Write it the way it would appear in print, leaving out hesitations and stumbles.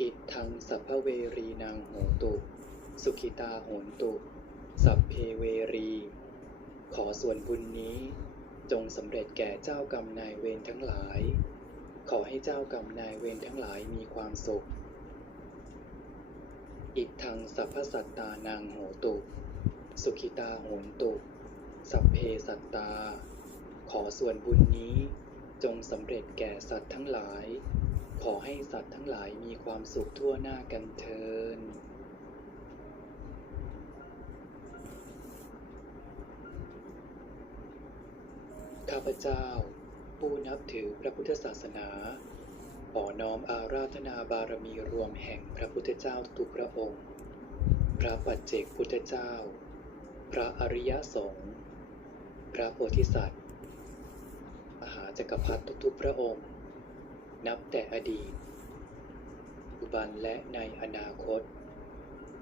อิทังสัพพเวรีนังโหตุสุขิตาโหนตุสัพเพเวรีขอส่วนบุญนี้จงสำเร็จแก่เจ้ากรรมนายเวรทั้งหลายขอให้เจ้ากรรมนายเวรทั้งหลายมีความสุขอิทังสัพพสัตตานังโหตุสุขิตาโหนตุสัพเพสัตตาขอส่วนบุญนี้จงสำเร็จแก่สัตว์ทั้งหลายขอให้สัตว์ทั้งหลายมีความสุขทั่วหน้ากันเทินข้าพเจ้าผู้นับถือพระพุทธศาสนาขอน้อมอาราธนาบารมีรวมแห่งพระพุทธเจ้าทุกพระองค์พระปัจเจกพุทธเจ้าพระอริยสงฆ์พระโพธิสัตว์มหาจักรพรรดิทุกๆพระองค์นับแต่อดีตปัจจุบันและในอนาคต